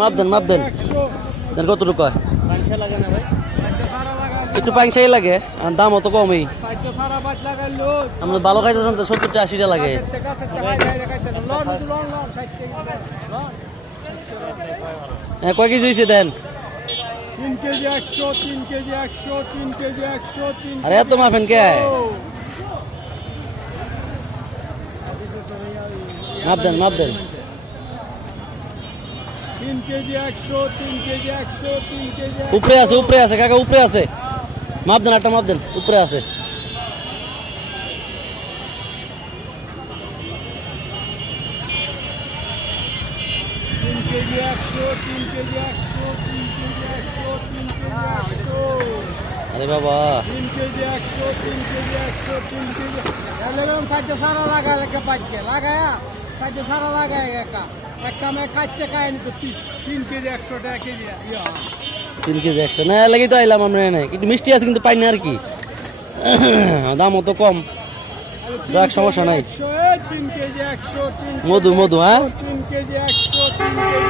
মাপ দেন কতটুকু একটু পাংশাই লাগে আর দাম অত কমই আমরা ভালো খাইতে জানতে 70-80 লাগে কয় কেজি হয়েছে দেন 3 কেজি 100 3 কেজি 100 3 কেজি 100 আরে এত মাফেন কে মাপ দেন 3 কেজি 100 3 কেজি 100 3 কেজি উপরে আছে কাকা উপরে আছে মাপ দেন একটা মাপ দেন উপরে আছে 3 কেজি 100 3 কেজি 100 3 কেজি 100 3 কেজি 100 আরে বাবা 3 কেজি 100 3 কেজি 100 3 কেজি এরকম খাদ্য সারা লাগায় পাইকে লাগায়া খাদ্য সারা লাগায় একটা মে কাটতে কায় নি তো 3 কেজি 100 টাকা কেজি 3 কেজি 100 না লাগি তো আইলাম আমরা এনে কিন্তু মিষ্টি আছে কিন্তু পাই না আর কি দাম অত কম দেখ সমস্যা নাই 3 কেজি 100 মধু হ্যাঁ 3 কেজি 100 3 কেজি